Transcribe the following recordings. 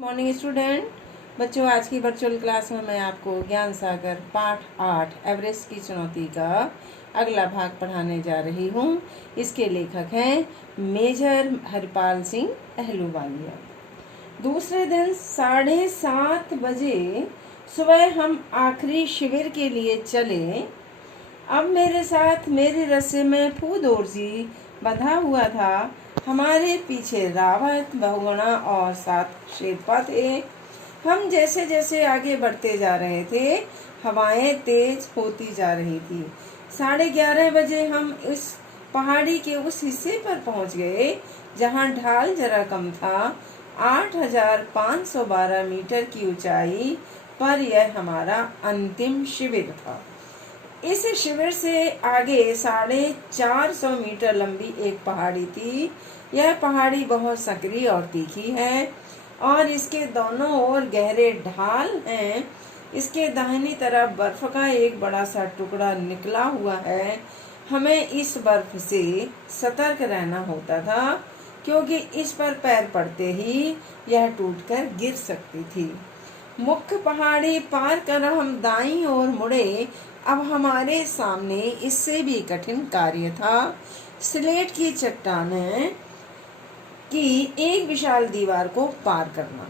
Morning student. बच्चों, आज की वर्चुअल क्लास में मैं आपको ज्ञान सागर पाठ 8 एवरेस्ट की चुनौती का अगला भाग पढ़ाने जा रही हूँ। इसके लेखक हैं मेजर हरपाल सिंह अहलूवालिया। दूसरे दिन 7:30 बजे सुबह हम आखिरी शिविर के लिए चले। अब मेरे साथ मेरे रस्से में फूदोरजी बंधा हुआ था। हमारे पीछे रावत, बहुगुणा और 7 शेरपा थे। हम जैसे जैसे आगे बढ़ते जा रहे थे, हवाएं तेज होती जा रही थी। 11:30 बजे हम इस पहाड़ी के उस हिस्से पर पहुंच गए जहां ढाल जरा कम था। 8,512 मीटर की ऊंचाई पर यह हमारा अंतिम शिविर था। इस शिविर से आगे 450 मीटर लंबी एक पहाड़ी थी। यह पहाड़ी बहुत संकरी और तीखी है और इसके दोनों ओर गहरे ढाल हैं। इसके दाहिनी तरफ बर्फ का एक बड़ा सा टुकड़ा निकला हुआ है। हमें इस बर्फ से सतर्क रहना होता था क्योंकि इस पर पैर पड़ते ही यह टूटकर गिर सकती थी। मुख्य पहाड़ी पार कर हम दाईं ओर मुड़े। अब हमारे सामने इससे भी कठिन कार्य था। स्लेट की चट्टानें की एक विशाल दीवार को पार करना।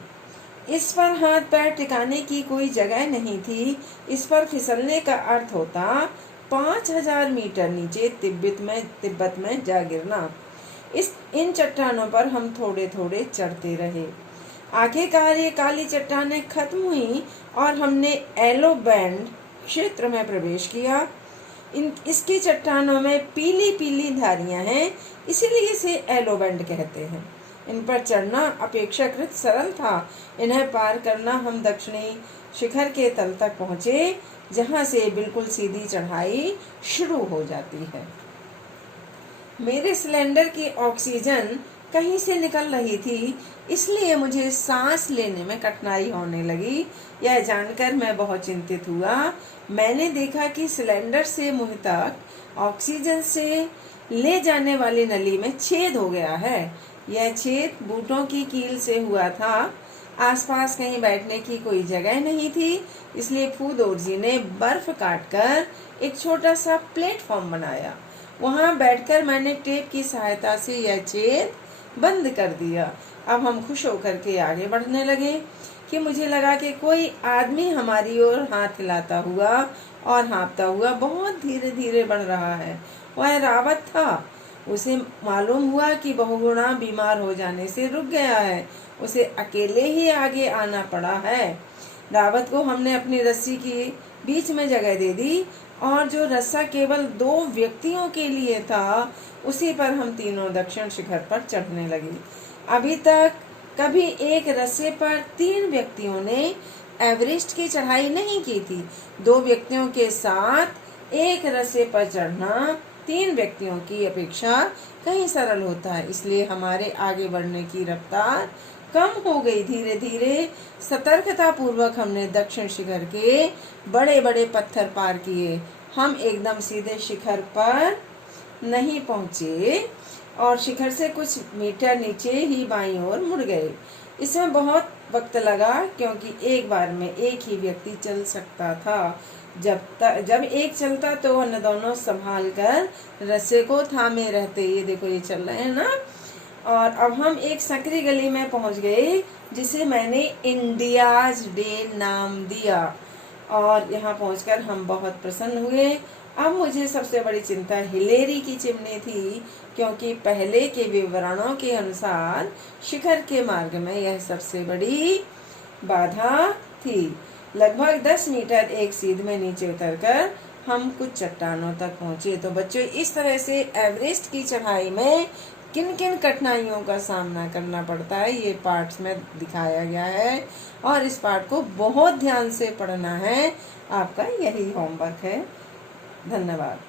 इस पर हाथ पैर टिकाने की कोई जगह नहीं थी। इस पर फिसलने का अर्थ होता 5,000 मीटर नीचे तिब्बत में जा गिरना। इन चट्टानों पर हम थोड़े थोड़े चढ़ते रहे। आखिरकार ये काली चट्टानें खत्म हुई और हमने एलो बैंड क्षेत्र में प्रवेश किया। इसकी चट्टानों में पीली पीली धारियां हैं, इसीलिए इसे एलो बैंड कहते हैं। इन पर चढ़ना अपेक्षाकृत सरल था। इन्हें पार करना हम दक्षिणी शिखर के तल तक पहुंचे, जहां से बिल्कुल सीधी चढ़ाई शुरू हो जाती है। मेरे सिलेंडर की ऑक्सीजन कहीं से निकल रही थी, इसलिए मुझे सांस लेने में कठिनाई होने लगी। यह जानकर मैं बहुत चिंतित हुआ। मैंने देखा कि सिलेंडर से मुंह तक ऑक्सीजन से ले जाने वाली नली में छेद हो गया है। यह छेद बूटों की कील से हुआ था। आसपास कहीं बैठने की कोई जगह नहीं थी, इसलिए फूदोरजी ने बर्फ काटकर एक छोटा सा प्लेटफॉर्म बनाया। वहां बैठकर मैंने टेप की सहायता से यह छेद बंद कर दिया। अब हम खुश होकर के आगे बढ़ने लगे कि मुझे लगा कि कोई आदमी हमारी ओर हाथ हिलाता हुआ और हाँफता हुआ बहुत धीरे धीरे बढ़ रहा है। वह रावत था। उसे मालूम हुआ कि बहुगुणा बीमार हो जाने से रुक गया है। उसे अकेले ही आगे आना पड़ा है। रावत को हमने अपनी रस्सी की बीच में जगह दे दी और जो रस्सा केवल 2 व्यक्तियों के लिए था, उसी पर हम तीनों दक्षिण शिखर पर चढ़ने लगे। अभी तक कभी एक रस्से पर 3 व्यक्तियों ने एवरेस्ट की चढ़ाई नहीं की थी। 2 व्यक्तियों के साथ एक रस्से पर चढ़ना 3 व्यक्तियों की अपेक्षा कहीं सरल होता है, इसलिए हमारे आगे बढ़ने की रफ्तार कम हो गई। धीरे धीरे सतर्कता पूर्वक हमने दक्षिण शिखर के बड़े बड़े पत्थर पार किए। हम एकदम सीधे शिखर पर नहीं पहुंचे और शिखर से कुछ मीटर नीचे ही बाईं ओर मुड़ गए। इसमें बहुत वक्त लगा क्योंकि एक बार में एक ही व्यक्ति चल सकता था। जब एक चलता तो अन्य दोनों संभाल कर रस्से को थामे रहते। ये देखो, ये चल रहे हैं ना। और अब हम एक सकरी गली में पहुंच गए जिसे मैंने इंडियाज डे नाम दिया और यहाँ पहुंचकर हम बहुत प्रसन्न हुए। अब मुझे सबसे बड़ी चिंता हिलेरी की चिमनी थी, क्योंकि पहले के विवरणों के अनुसार शिखर के मार्ग में यह सबसे बड़ी बाधा थी। लगभग 10 मीटर एक सीध में नीचे उतरकर हम कुछ चट्टानों तक पहुंचे। तो बच्चों, इस तरह से एवरेस्ट की चढ़ाई में किन किन कठिनाइयों का सामना करना पड़ता है, ये पार्ट्स में दिखाया गया है और इस पार्ट को बहुत ध्यान से पढ़ना है। आपका यही होमवर्क है। धन्यवाद।